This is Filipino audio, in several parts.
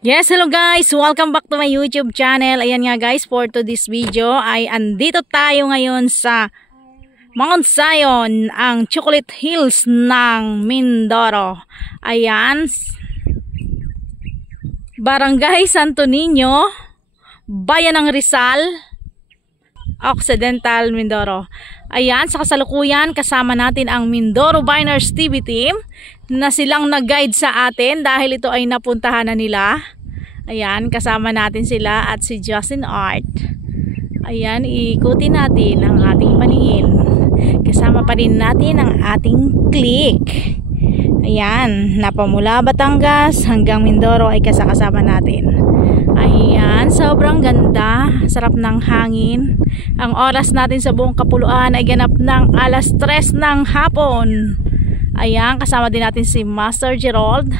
Yes, hello guys! Welcome back to my YouTube channel. Ayan nga guys, for today's video ay andito tayo ngayon sa Mount Zion, ang Chocolate Hills ng Mindoro. Ayan, Barangay Santo Niño, Bayan ng Rizal, Occidental, Mindoro. Ayan, sa kasalukuyan kasama natin ang Mindoro Biners TV team na silang nag-guide sa atin dahil ito ay napuntahan na nila. Ayan, kasama natin sila at si Justin Art. Ayan, ikutin natin ang ating paningin. Kasama pa rin natin ang ating click. Ayan, napamula Batangas hanggang Mindoro ay kasama natin. Ayan, sobrang ganda, sarap ng hangin. Ang oras natin sa buong kapuluan ay ganap ng alas 3 ng hapon. Ayan, kasama din natin si Master Gerald.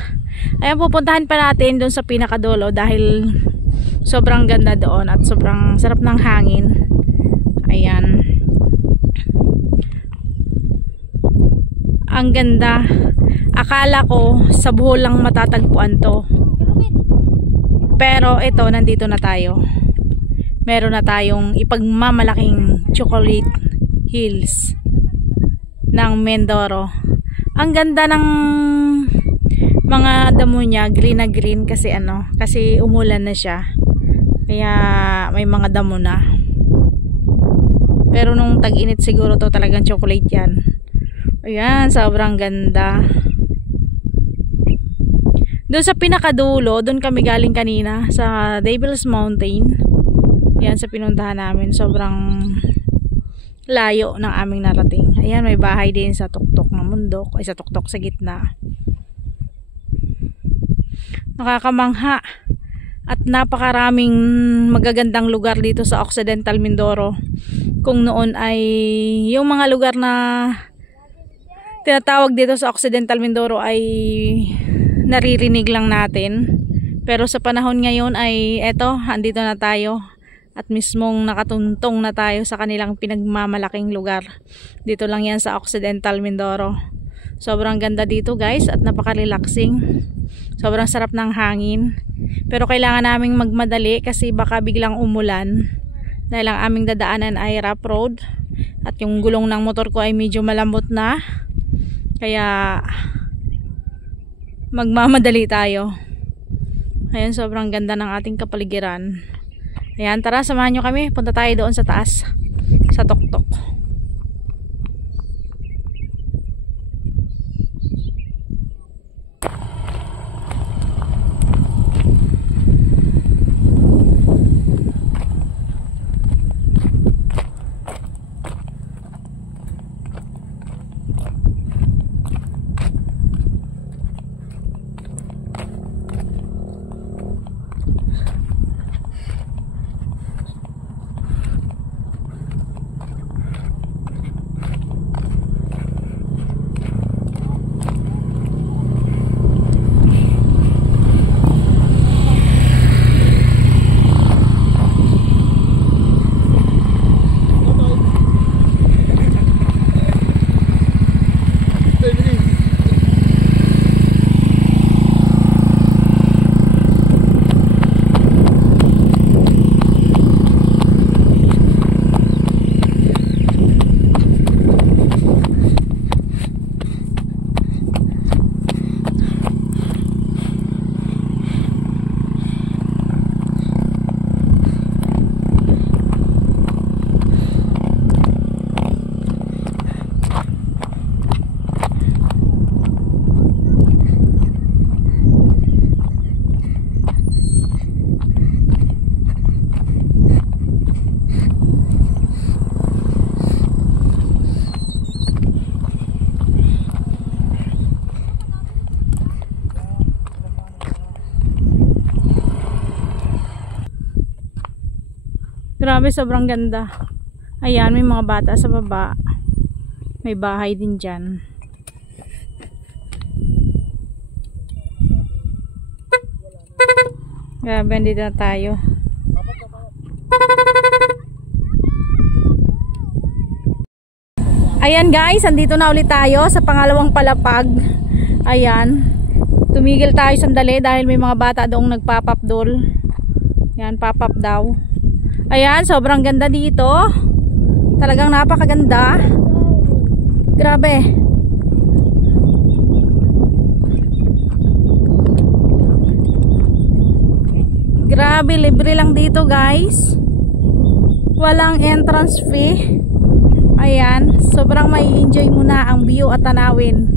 Ayan, pupuntahan pa natin doon sa pinakadulo dahil sobrang ganda doon at sobrang sarap ng hangin. Ayan, ang ganda. Akala ko sa Bohol lang matatagpuan to, pero ito, nandito na tayo. Meron na tayong ipagmamalaking Chocolate Hills ng Mindoro. Ang ganda ng mga damo niya, green na green kasi kasi umulan na siya. Kaya may mga damo na. Pero nung tag-init siguro to talagang chocolate yan. Ayan, sobrang ganda. Doon sa pinakadulo, doon kami galing kanina sa Devil's Mountain. Yan sa pinuntahan namin, sobrang layo ng aming narating. Ayan, may bahay din sa tuktok ng bundok, ay sa tuktok sa gitna. Nakakamangha at napakaraming magagandang lugar dito sa Occidental Mindoro. Kung noon ay yung mga lugar na tinatawag dito sa Occidental Mindoro ay naririnig lang natin, pero sa panahon ngayon ay eto, andito na tayo at mismong nakatuntong na tayo sa kanilang pinagmamalaking lugar. Dito lang yan sa Occidental Mindoro. Sobrang ganda dito guys at napaka-relaxing. Sobrang sarap ng hangin, pero kailangan naming magmadali kasi baka biglang umulan dahil ang aming dadaanan ay rough road at yung gulong ng motor ko ay medyo malambot na, kaya magmamadali tayo. Ayan, sobrang ganda ng ating kapaligiran. Ayan, tara, samahan nyo kami. Punta tayo doon sa taas, sa tuktok. Grabe, sobrang ganda. Ayan, may mga bata sa baba. May bahay din dyan. Grabe, dito na tayo. Ayan guys, andito na ulit tayo sa pangalawang palapag. Ayan. Tumigil tayo sandali dahil may mga bata doong nagpop-up doll. Yan, pop-up daw. Ayan, sobrang ganda dito. Talagang napakaganda. Grabe. Grabe, libre lang dito guys. Walang entrance fee. Ayan, sobrang may enjoy mo na ang view at tanawin.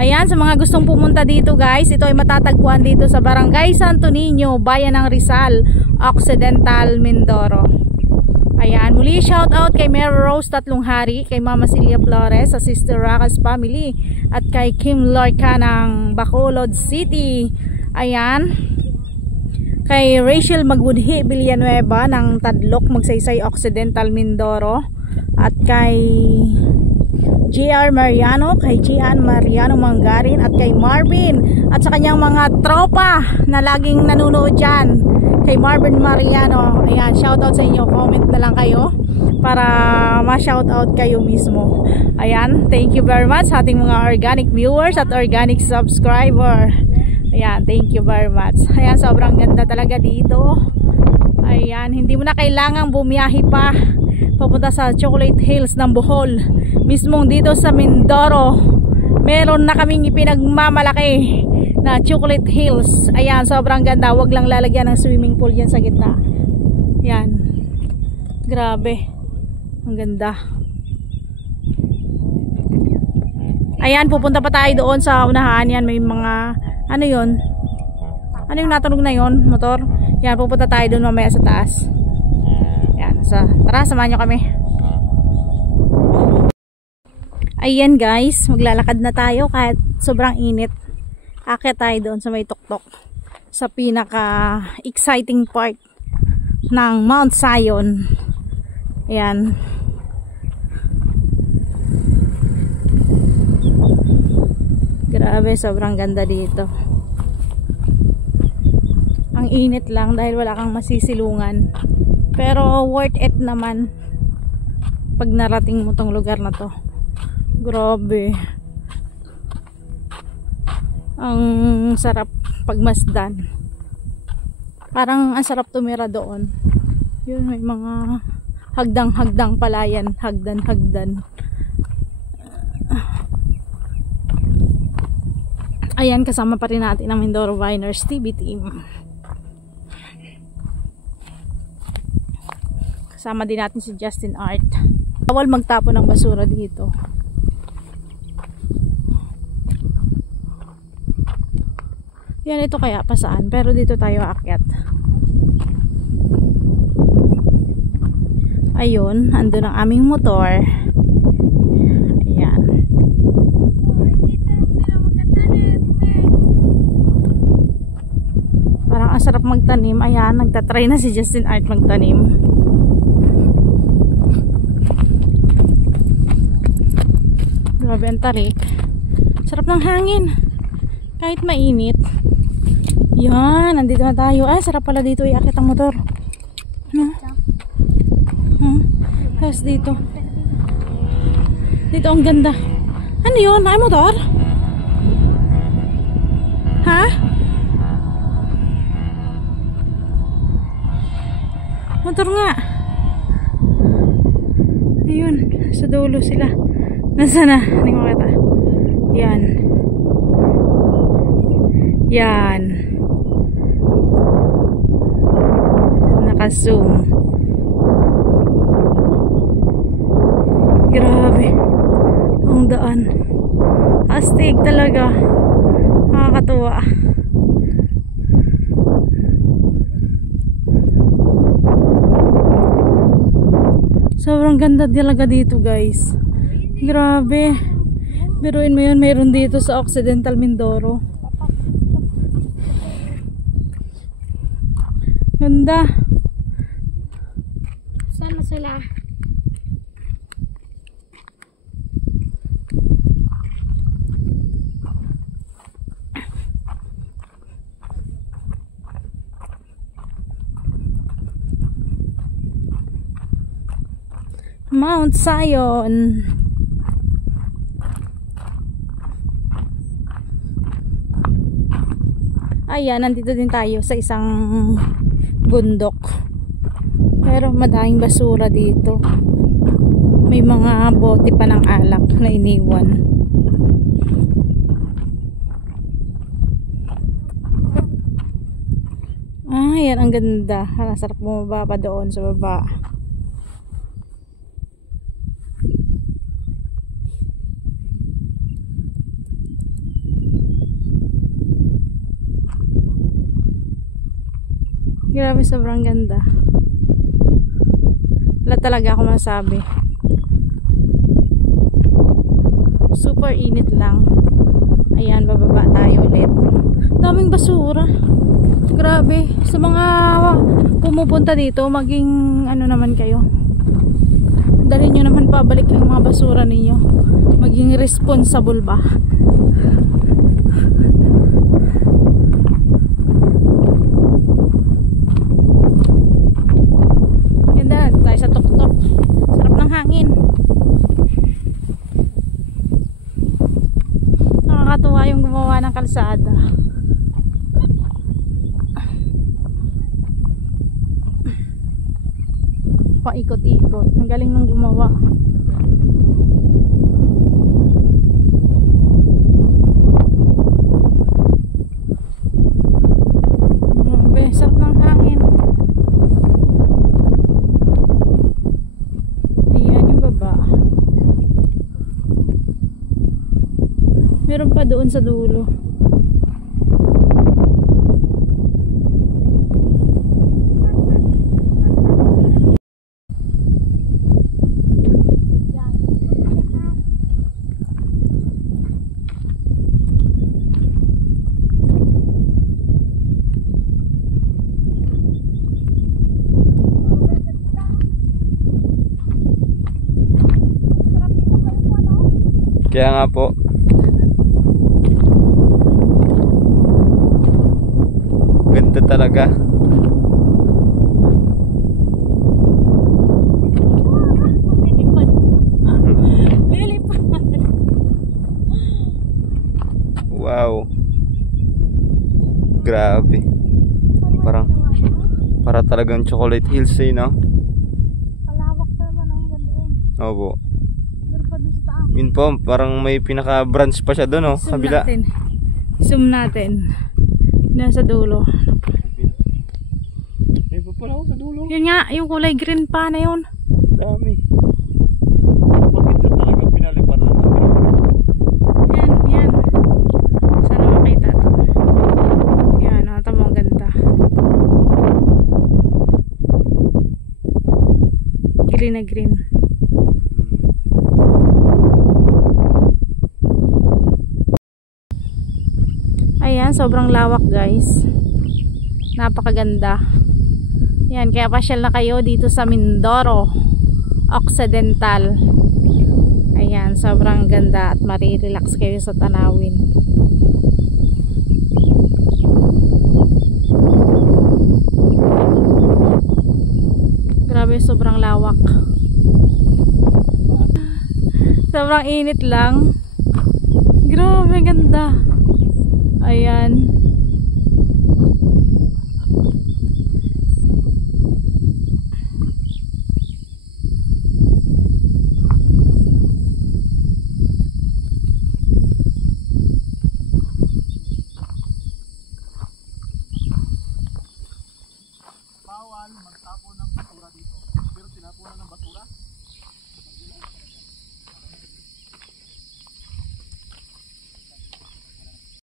Ayan, sa mga gustong pumunta dito guys, ito ay matatagpuan dito sa Barangay Santo Niño, Bayan ng Rizal, Occidental, Mindoro. Ayan, muli shout out kay Mary Rose Tatlonghari, kay Mama Celia Flores sa Sister Racas Family, at kay Kim Lorca ng Bacolod City. Ayan, kay Rachel Magwoodhi Villanueva ng Tadlok, Magsaysay, Occidental, Mindoro, at kay JR Mariano, kay Gian Mariano Mangarin, at kay Marvin at sa kanyang mga tropa na laging nanonood dyan, kay Marvin Mariano. Ayan, shoutout sa inyo, comment na lang kayo para ma-shoutout kayo mismo. Ayan, thank you very much sa ating mga organic viewers at organic subscriber. Ayan, thank you very much. Ayan, sobrang ganda talaga dito. Ayan, hindi mo na kailangang bumiyahe pa papunta sa Chocolate Hills ng Bohol. Mismong dito sa Mindoro, meron na kaming ipinagmamalaki na Chocolate Hills. Ayan, sobrang ganda. Wag lang lalagyan ng swimming pool yan sa gitna. Ayan, grabe, ang ganda. Ayan, pupunta pa tayo doon sa unahan. Yan, may mga ano yun, ano yung natunog na yun, motor. Yan, pupunta tayo doon mamaya sa taas. Yan, so tara, samahan nyo kami. Ayan guys, maglalakad na tayo kahit sobrang init. Aakyat tayo doon sa may tuktok, sa pinaka exciting part ng Mount Zion. Ayan, grabe, sobrang ganda dito. Ang init lang dahil wala kang masisilungan, pero worth it naman pag narating mo tong lugar na to. Grabe, ang sarap pagmasdan. Parang ang sarap tumira doon. Yun, may mga hagdang-hagdang palayan, hagdan-hagdan. Ayan, kasama pa rin natin ang Mindoro Viners TV team. Kasama din natin si Justin Art. Bawal magtapon ng basura dito. Yan, ito kaya pa saan, pero dito tayo aakyat. Ayun, andun ang aming motor. Ayan. Parang ang sarap magtanim. Ayan, nagtatry na si Justin Art magtanim. Grabe ang tarik. Sarap ng hangin kahit mainit. Yan, nandito na tayo. Ay, sarap pala dito iakit ang motor. Tapos dito ang ganda. Ano yun? Ay, motor? Ha? Motor nga. Ayun, sa dulo sila. Nasaan na? Hindi ko makita. Yan. Yan. Naka-zoom. Grabe. Ang daan. Astig talaga. Nakakatuwa. Sobrang ganda talaga dito guys. Grabe. Biruin mo yun, mayroon dito sa Occidental Mindoro. Ganda. Sana sila. Mount Zion. Ayan, nandito din tayo sa isang bundok. Pero madaming basura dito. May mga bote pa ng alak na iniwan. Ayan, ang ganda. Sarap bumaba pa doon sa baba. Grabe, sobrang ganda. Wala talaga ako masabi. Super init lang. Ayan, bababa tayo ulit. Daming basura. Grabe. Sa mga pumupunta dito, maging ano naman kayo. Dali nyo naman pabalik yung mga basura ninyo. Maging responsible ba? Sa tuktok. Sarap ng hangin. Nakakatuwa yung gumawa ng kalsada. Paikot-ikot. Ang galing nung gumawa. Grabe, sarap ng hangin. Meron pa doon sa dulo. Kaya nga po. Ganda talaga. Lilipad. Wow. Grabe. Para talagang Chocolate Hills eh, no? Kalawak naman ang ganoon. Opo. Meron pa doon sa taas. Yun po, parang may pinaka-branch pa siya doon, no? Kabila. Zoom natin. Nasa dulo. May pa pala ako sa dulo. Yun nga, yung kulay green pa na yun. Dami. Bakit na talaga pinaliparan ng green? Yan. Sana makita ito. Yan, nakita mo ang ganda. Green na green. Ayan, sobrang lawak guys. Napakaganda. Yan, kaya pasyal na kayo dito sa Mindoro Occidental. Ayan, sobrang ganda at marirelax kayo sa tanawin. Grabe, sobrang lawak. Sobrang init lang. Grabe, ganda. Ayan.